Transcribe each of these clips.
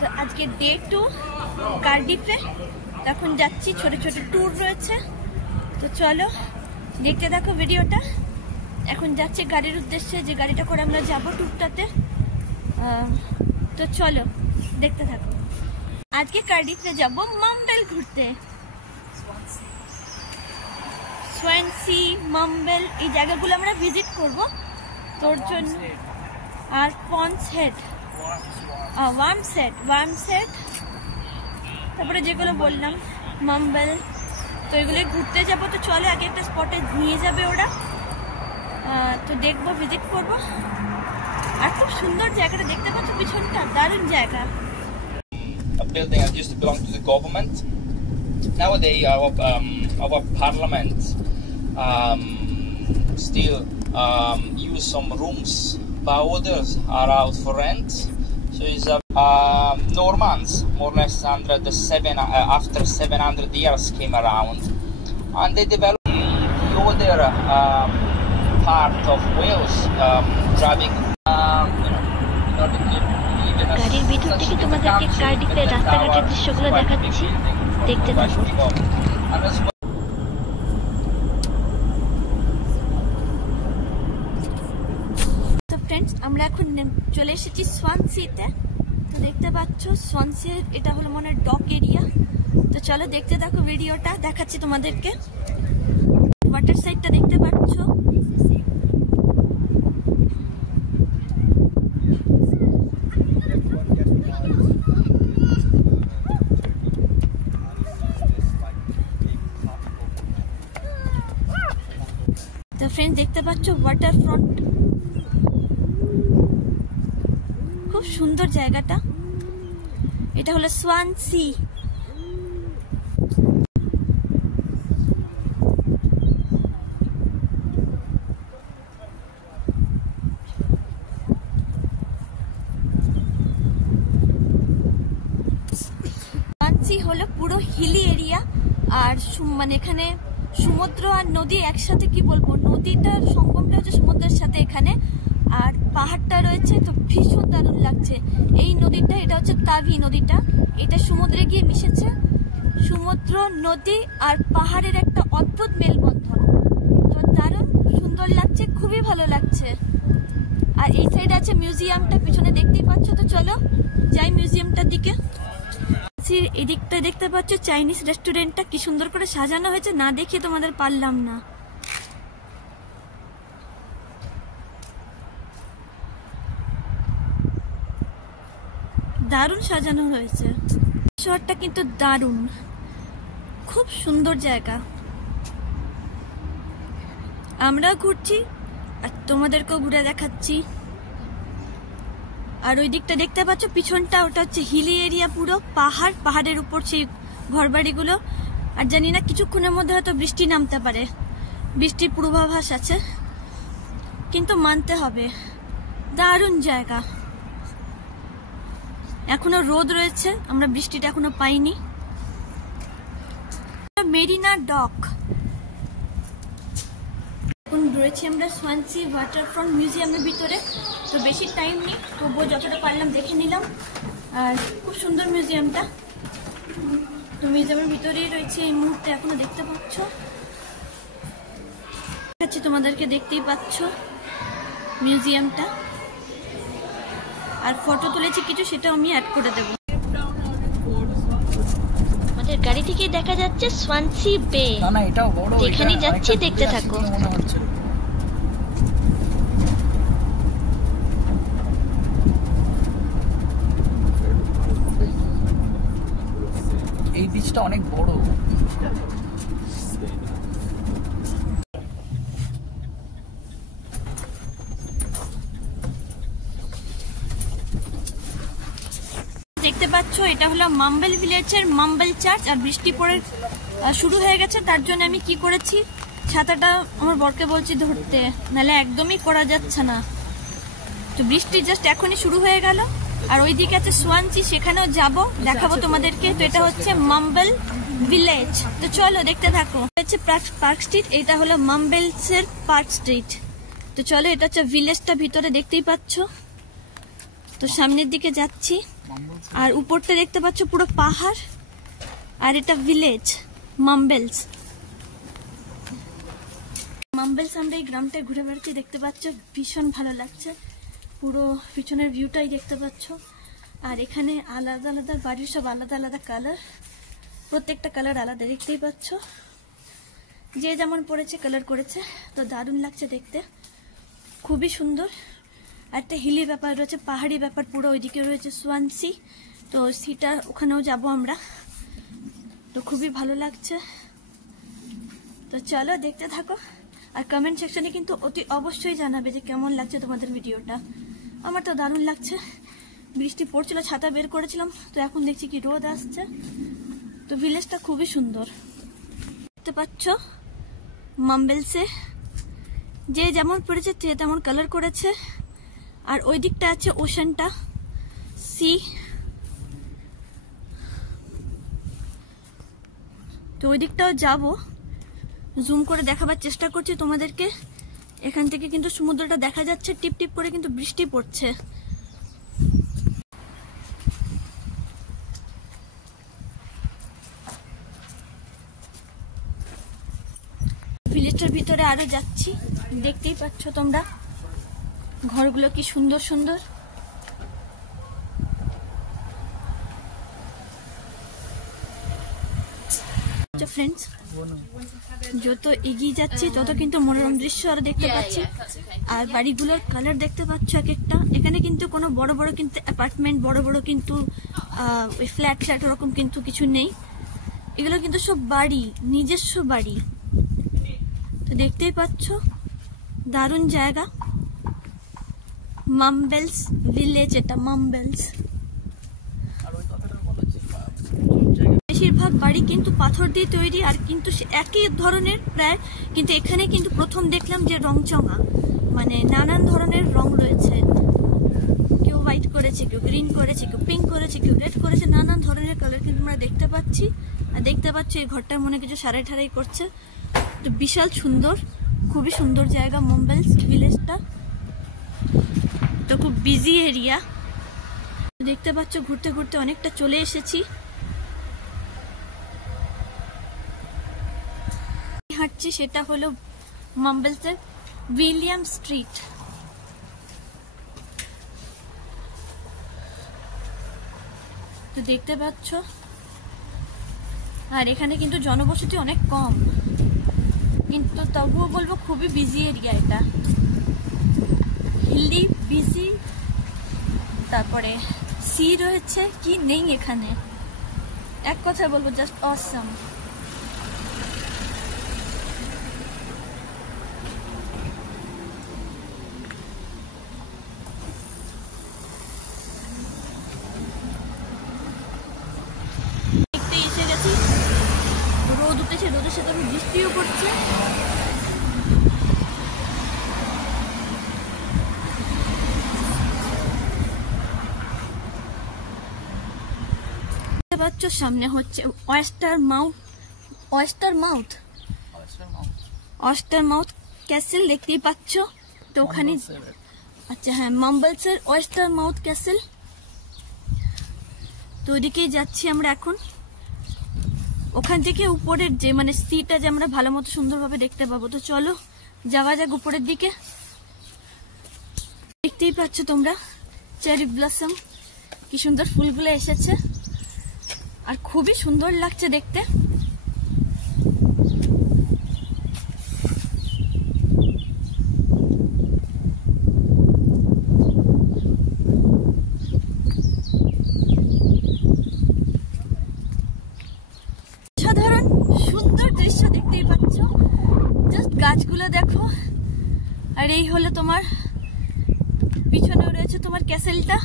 তো আজকে ডে 2 কার্ডিফে। এখন যাচ্ছি, ছোট ছোট ট্যুর রয়েছে, তো চলো দেখতে থাকো ভিডিওটা। এখন যাচ্ছি গাড়ির উদ্দেশ্যে, যে গাড়িটা করে আমরা যাবো ট্যুরটাতে। তো চলো দেখতে থাকো। আজকে কার্ডিফে যাব মাম্বেল ঘুরতে। সোয়ানসি, মাম্বেল এই জায়গাগুলো আমরা ভিজিট করব তোর জন্য। আর পন্সহেড, ওয়ার্মসেট, তারপরে যেগুলো বললাম মাম্বেল, তো এগুলো ঘুরতে যাব। তো চলো আগে একটা স্পটে নিয়ে যাবে ওরা, তো দেখবো, ভিজিট করব। আর খুব সুন্দর জায়গাটা দেখতে পাচ্ছ পিছনটা, দারুণ জায়গা। A building that used to belong to the government. Nowadays, our parliament still use some rooms, but others are out for rent. So it's Normans, more or less after 700 years came around, and they developed the other part of Wales, driving, in order to live in a গাড়ির ভিতর থেকে তোমাদেরকে কার্ডিফের রাস্তাঘাটের দৃশ্যগুলো দেখাচ্ছি, দেখতে থাকো। তো ফ্রেন্ডস, আমরা এখন চলে এসেছি সোয়ানসিতে। তো দেখতে পাচ্ছ সোয়ানসি, এটা হলো মনে হয় ডক এরিয়া। তো চলো দেখতে থাকো ভিডিওটা, দেখাচ্ছি তোমাদেরকে। ওয়াটার সাইডটা দেখতে পাচ্ছ, তো ফ্রেন্ড দেখতে পাচ্ছ ওয়াটার ফ্রন্ট, খুব সুন্দর জায়গাটা। এটা হলো সোয়ানসি। সোয়ানসি হলো পুরো হিলি এরিয়া, আর মানে এখানে সমুদ্র আর নদী একসাথে, কি বলবো, নদীটার সঙ্গমটা হচ্ছে সমুদ্রের সাথে এখানে, আর পাহাড়টা রয়েছে। তো ভীষণ দারুণ লাগছে এই নদীটা। এটা হচ্ছে তাভি নদীটা, এটা সমুদ্রে গিয়ে মিশেছে। সমুদ্র, নদী আর পাহাড়ের একটা অদ্ভুত মেলবন্ধন, তো দারুণ সুন্দর লাগছে, খুবই ভালো লাগছে। আর এই সাইড আছে মিউজিয়ামটা, পিছনে দেখতেই পাচ্ছ। তো চলো যাই মিউজিয়ামটার দিকে। এদিকটা দেখতে পাচ্ছ চাইনিজ রেস্টুরেন্টটা কি সুন্দর করে সাজানো হয়েছে, না দেখে তোমাদের পারলাম না। দারুণ সাজানো হয়েছে, শহরটা কিন্তু দারুণ, খুব সুন্দর জায়গা। আমরা ঘুরছি আর তোমাদেরকেও ঘুরে দেখাচ্ছি। আর ওই দিকটা দেখতে পাচ্ছ পিছনটা, ওটা হচ্ছে হিলি এরিয়া, পুরো পাহাড়, পাহাড়ের উপর সেই ঘরবাড়িগুলো। আর জানি না কিছুক্ষণের মধ্যে হয়তো বৃষ্টি নামতে পারে, বৃষ্টির পূর্বাভাস আছে, কিন্তু মানতে হবে দারুণ জায়গা। এখনো রোদ রয়েছে, আমরা বৃষ্টিটা এখনো পাইনি। মেরিনা ডক, এখন রয়েছে আমরা সোয়ানসি ওয়াটারফ্রন্ট মিউজিয়ামের ভিতরে। তো বেশি টাইম নেই, তবুও যতটা পারলাম দেখে নিলাম। আর খুব সুন্দর মিউজিয়ামটা, তো মিউজিয়ামের ভিতরেই রয়েছে এই মুহূর্তে, এখনো দেখতে পাচ্ছ। তোমাদেরকে দেখতেই পাচ্ছ মিউজিয়ামটা। আর ফটো তুলেছি কিছু, সেটাও আমি অ্যাড করে দেবো। আমাদের গাড়ি থেকে দেখা যাচ্ছে সোয়ানসি বে, যেখানে যাচ্ছি দেখতে থাকো। এই বিচটা অনেক বড়। দেখতে পাচ্ছ এটা হলো মাম্বেল ভিলেজের মাম্বেল চার্চ। আর বৃষ্টি পড়ে শুরু হয়ে গেছে, তার জন্য আমি কি করেছি, ছাতাটা আমার বরকে বলছি ধরতে, নাহলে একদমই করা যাচ্ছে না। তো বৃষ্টি জাস্ট এখনই শুরু হয়ে গেল। আর ওইদিকে আছে সোয়ানসি, সেখানেও যাব, দেখাবো তোমাদেরকে। তো এটা হচ্ছে মাম্বেল ভিলেজ, তো চলো দেখতে থাকো। হচ্ছে পার্ক স্ট্রিট, এটা হলো মাম্বেলসের পার্ক স্ট্রিট। তো চলো, এটা হচ্ছে ভিলেজটা ভিতরে দেখতেই পাচ্ছ। তো সামনের দিকে যাচ্ছি। আর উপরটা দেখতে পাচ্ছ পুরো পাহাড়, আর এটা ভিলেজ মাম্বেলস। মাম্বেলস আমরা এই গ্রামটায় ঘুরে বেড়াচ্ছি, দেখতে পাচ্ছ ভীষণ ভালো লাগছে। পুরো পিছনের ভিউটাই দেখতে পাচ্ছ। আর এখানে আলাদা আলাদা বাড়ির সব আলাদা আলাদা কালার, প্রত্যেকটা কালার আলাদা, দেখতেই পাচ্ছ। যে যেমন পড়েছে কালার করেছে, তো দারুণ লাগছে দেখতে, খুবই সুন্দর। আর একটা হিলি ব্যাপার রয়েছে, পাহাড়ি ব্যাপার পুরো। ওইদিকে রয়েছে সোয়ানসি, তো সিটা ওখানেও যাব আমরা, তো খুবই ভালো লাগছে। তো চলো দেখতে থাকো, আর কমেন্ট সেকশনে কিন্তু অতি অবশ্যই জানাবে যে কেমন লাগছে তোমাদের ভিডিওটা। আমার তো দারুণ লাগছে। বৃষ্টি পড়ছিল, ছাতা বের করেছিলাম, তো এখন দেখছি কি রোদ আসছে। তো ভিলেজটা খুবই সুন্দর দেখতে পাচ্ছ। মাম্বেলসে যে যেমন পড়েছে সে তেমন কালার করেছে। আর ওই দিকটা আছে ওশানটা, সি। তো ওই দিকটাও যাবো, জুম করে দেখাবার চেষ্টা করছি তোমাদেরকে। এখান থেকে কিন্তু সমুদ্রটা দেখা যাচ্ছে, টিপ টিপ করে কিন্তু বৃষ্টি পড়ছে। ভিলেজটার ভিতরে আরো যাচ্ছি, দেখতেই পাচ্ছ তোমরা ঘরগুলো কি সুন্দর সুন্দর। ফ্রেন্ডস, যত এগিয়ে যাচ্ছি তত কিন্তু মনোরম দৃশ্য আরো দেখতে পাচ্ছি। আর বাড়িগুলোর কালার দেখতে পাচ্ছ এক একটা। এখানে কিন্তু কোনো বড় বড় কিন্তু অ্যাপার্টমেন্ট, বড় বড় কিন্তু ওই ফ্ল্যাট ফ্ল্যাট ওরকম কিন্তু কিছু নেই। এগুলো কিন্তু সব বাড়ি, নিজস্ব বাড়ি। তো দেখতেই পাচ্ছ দারুণ জায়গা। মাম্বেলস ভিলেজ, এটা মাম্বেলস। বেশিরভাগ বাড়ি কিন্তু পাথর দিয়ে তৈরি, আর কিন্তু একই ধরনের প্রায়। কিন্তু এখানে কিন্তু প্রথম দেখলাম যে রংচঙা, মানে নানান ধরনের রং রয়েছে। কেউ হোয়াইট করেছে, কেউ গ্রিন করেছে, কেউ পিঙ্ক করেছে, কেউ রেড করেছে, নানান ধরনের কালার কিন্তু আমরা দেখতে পাচ্ছি। আর দেখতে পাচ্ছি এই ঘরটার মনে কিছু সারাই ঠারাই করছে। তো বিশাল সুন্দর, খুবই সুন্দর জায়গা মাম্বেলস ভিলেজটা। তো খুব বিজি এরিয়া, দেখতে পাচ্ছ। ঘুরতে ঘুরতে অনেকটা চলে এসেছি। হাঁটছি সেটা হলো মাম্বেলসের উইলিয়াম স্ট্রিট। তো দেখতে পাচ্ছ, আর এখানে কিন্তু জনবসতি অনেক কম, কিন্তু তবুও বলবো খুবই বিজি এরিয়া এটা। হিলি, বিজি, তারপরে সি রয়েছে, কি নেই এখানে। এক কথা বলবো, জাস্ট অসাম। এসে গেছি, রোদ উঠেছে, রোদের সাথে বৃষ্টিও পড়ছে। সামনে হচ্ছে ওয়েস্টার মাউথ ক্যাসেল, দেখতেই পাচ্ছ। তো ওখানে, আচ্ছা হ্যাঁ, মাম্বেলসের ওয়েস্টার মাউথ ক্যাসেল। তো ওইদিকেই যাচ্ছি আমরা এখন। ওখান থেকে উপরের যে মানে সিটা যে আমরা ভালো মতো সুন্দরভাবে দেখতে পাবো। তো চলো যাওয়া যাক উপরের দিকে। দেখতেই পাচ্ছ তোমরা চেরি ব্লসম, কি সুন্দর ফুলগুলো এসেছে, আর খুবই সুন্দর লাগছে দেখতে। সাধারণ সুন্দর দৃশ্য দেখতেই পাচ্ছ, জাস্ট গাছগুলো দেখো। আর এই হলো তোমার পিছনেও রয়েছে তোমার ক্যাসেলটা।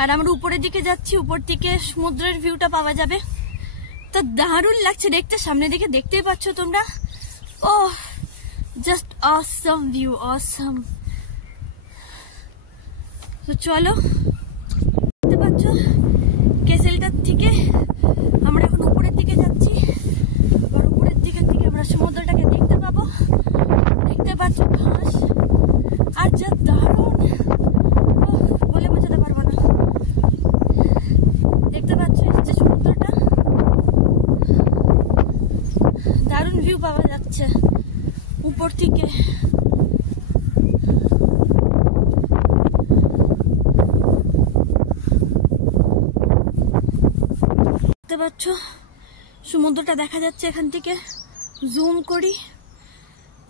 আর আমরা উপরের দিকে যাচ্ছি, উপর থেকে সমুদ্রের ভিউটা পাওয়া যাবে। তো দারুণ লাগছে দেখতে, সামনে দিকে দেখতেই পাচ্ছ তোমরা। ও জাস্ট অসম ভিউ, অসম। তো চলো, দেখতে পাচ্ছ ক্যাসেলটার থেকে আমরা এখন উপরের দিকে যাচ্ছি। আর উপরের দিকে আমরা সমুদ্রটাকে দেখতে পাবো। দেখতে পাচ্ছ ঘাস, আর যা দারুণ, বলে বোঝাতে পারবো না। উপর থেকে দেখতে পাচ্ছ সমুদ্রটা দেখা যাচ্ছে এখান থেকে। জুম করি,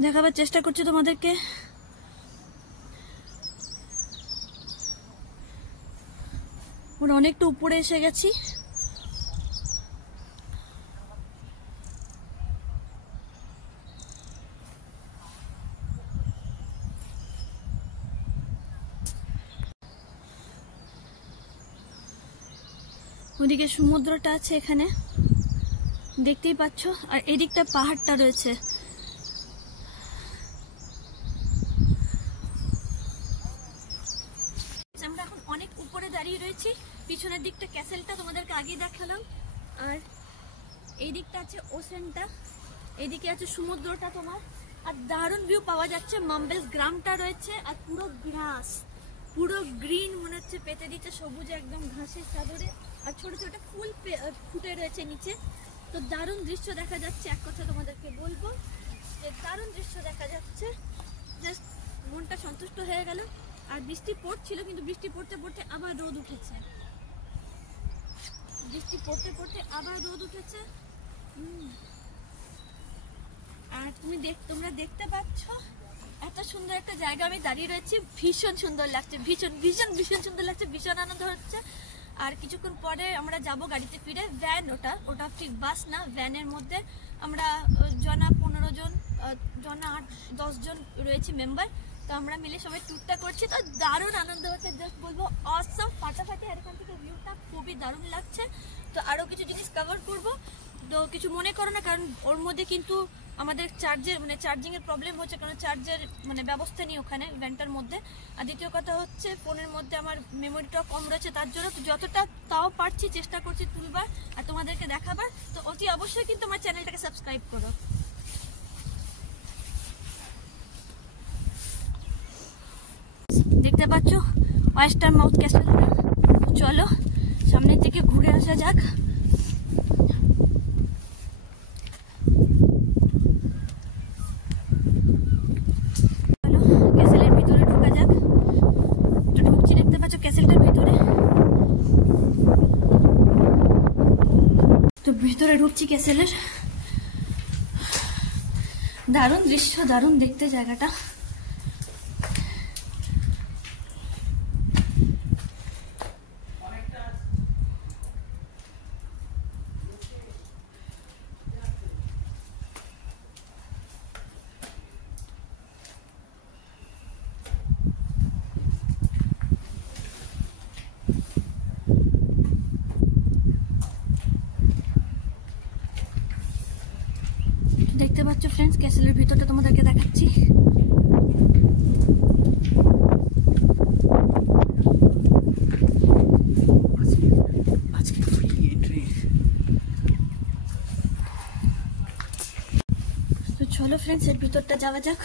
দেখাবার চেষ্টা করছি তোমাদেরকে। আমরা অনেকটা উপরে এসে গেছি। ওদিকে সমুদ্রটা আছে এখানে, দেখতেই পাচ্ছ। আর এদিকটা পাহাড়টা রয়েছে। আমরা এখন অনেক উপরে দাঁড়িয়ে রয়েছি। পিছনের দিকটা ক্যাসেলটা তোমাদেরকে আগেই দেখালাম। আর এই দিকটা আছে ওশেনটা, এইদিকে আছে সমুদ্রটা তোমার। আর দারুণ ভিউ পাওয়া যাচ্ছে। মাম্বেলস গ্রামটা রয়েছে আর পুরো গ্রাস, পুরো গ্রিন মনে হচ্ছে, পেতে দিচ্ছে সবুজ একদম ঘাসের চাদরে। আর ছোট ছোট ফুল ফুটে রয়েছে নিচে। তো দারুণ দৃশ্য দেখা যাচ্ছে। এক কথা তোমাদেরকে বলবো যে দারুণ দৃশ্য দেখা যাচ্ছে। জাস্ট মনটা সন্তুষ্ট হয়ে গেল। আর বৃষ্টি পড়ছিল, কিন্তু বৃষ্টি পড়তে পড়তে আবার রোদ উঠেছে। বৃষ্টি পড়তে পড়তে আবার রোদ উঠেছে। আর তোমরা দেখতে পাচ্ছ এত সুন্দর একটা জায়গা আমি দাঁড়িয়ে রয়েছি। ভীষণ সুন্দর লাগছে, ভীষণ ভীষণ ভীষণ সুন্দর লাগছে, ভীষণ আনন্দ হচ্ছে। আর কিছুক্ষণ পরে আমরা যাব গাড়িতে ফিরে। ভ্যান, ওটা ঠিক বাস না, ভ্যানের মধ্যে আমরা জনা 15 জন, জনা 8-10 জন রয়েছি মেম্বার। তো আমরা মিলে সবাই ট্যুরটা করছি। তো দারুণ আনন্দ হচ্ছে, জাস্ট বলবো অসম, ফাটাফাটি। আর এখান থেকে ভিউটা খুবই দারুণ লাগছে। তো আরো কিছু জিনিস কভার করবো, তো কিছু মনে করো না, কারণ ওর মধ্যে কিন্তু আমাদের চার্জিং এর প্রবলেম হচ্ছে, কারণ চার্জের ব্যবস্থা নেই ওখানে ভ্যানটার মধ্যে। আর দ্বিতীয় কথা হচ্ছে ফোনের মধ্যে আমার মেমোরিটাও কম রয়েছে, তার জন্য যতটা তাও পারছি চেষ্টা করছি তুলবার আর তোমাদেরকে দেখাবার। তো অতি অবশ্যই কিন্তু আমার চ্যানেলটাকে সাবস্ক্রাইব করো। দেখতে পাচ্ছ ওয়েস্টার্ন মাউথ ক্যাসেল। চলো সামনের থেকে ঘুরে আসা যাক। ক্যাসেলের ভিতরে ঢোকা যাক। তো ঢুকছি, দেখতে পাচ্ছ ক্যাসেলটার ভিতরে। তো ভিতরে ঢুকছি ক্যাসেলের। দারুণ দৃশ্য, দারুণ দেখতে জায়গাটা। দেখতে পাচ্ছ ফ্রেন্ডস, ক্যাসেলের ভিতরটা তোমাদেরকে দেখাচ্ছি। তো চলো ফ্রেন্ডস, এর ভিতরটা যাওয়া যাক।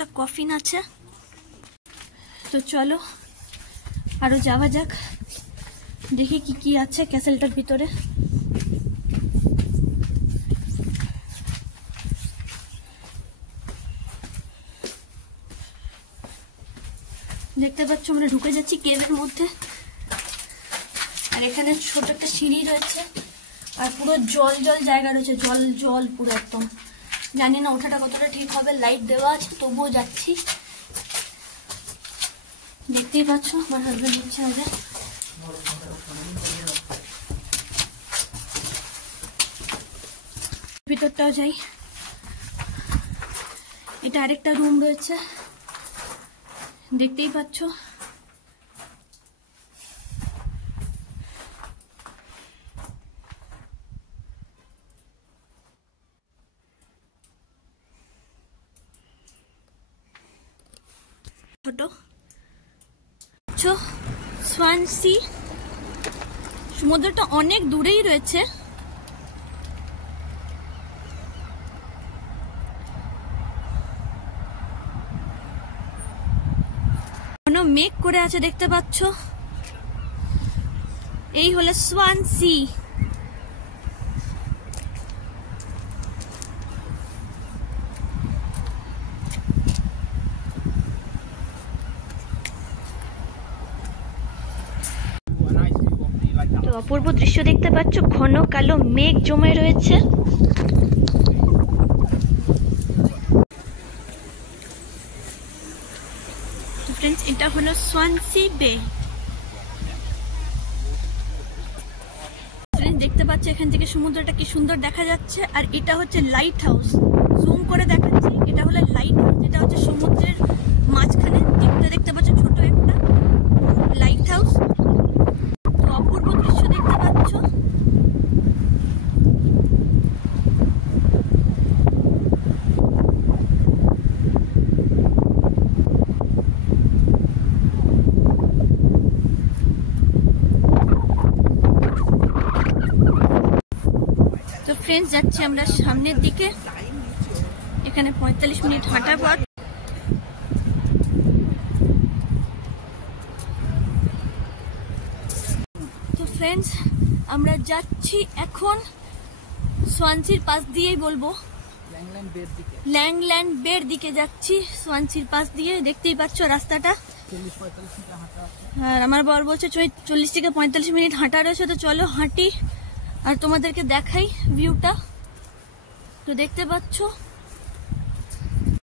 একটা কফিন আছে। তো চলো আরো যাওয়া যাক, দেখি কি কি আছে ক্যাসেলটার ভিতরে। দেখতে পাচ্ছ আমরা ঢুকে যাচ্ছি কেভের মধ্যে। আর এখানে ছোট একটা সিঁড়ি রয়েছে আর পুরো জল জল জায়গা রয়েছে, জল জল পুরো একদম। জানি না ওঠাটা কতটা ঠিক হবে, লাইট দেওয়া আছে তবুও যাচ্ছি। দেখতেই পাচ্ছ আমার হাজবেন্ড হচ্ছে আগে। ভিতরটাও যাই। এটা আরেকটা রুম রয়েছে, দেখতেই পাচ্ছ। ছোট সোয়ানসি। সমুদ্রটা অনেক দূরেই রয়েছে। মেঘ করে আছে দেখতে পাচ্ছ। এই হলো সোয়ানসি। তো অপূর্ব দৃশ্য দেখতে পাচ্ছ, ঘন কালো মেঘ জমে রয়েছে। ফ্রেন্ডস, এটা হলো সোয়ানসি বে। ফ্রেন্ডস, দেখতে পাচ্ছ এখান থেকে সমুদ্রটা কি সুন্দর দেখা যাচ্ছে। আর এটা হচ্ছে লাইট হাউস। জুম করে দেখাচ্ছি, এটা হলো লাইট হাউস। এটা হচ্ছে সমুদ্রের মাঝখানে দেখতে পাচ্ছ ছোট একটা লাইট হাউস। তো অপূর্ব দৃশ্য দেখতে পাচ্ছ। তো ফ্রেন্ডস, যাচ্ছি আমরা সামনের দিকে। এখানে 45 মিনিট হাঁটার পর। তো ফ্রেন্ডস, আমরা যাচ্ছি এখন সোয়ানসির পাশ দিয়েই বলবো, ল্যাংল্যান্ড বের দিকে যাচ্ছি। সোয়ানসির পাশ দিয়ে দেখতেই পাচ্ছ রাস্তাটা। আর আমার বর বলছে 40 থেকে 45 মিনিট হাঁটা রয়েছে। তো চলো হাঁটি আর তোমাদেরকে দেখাই ভিউটা। তো দেখতে পাচ্ছ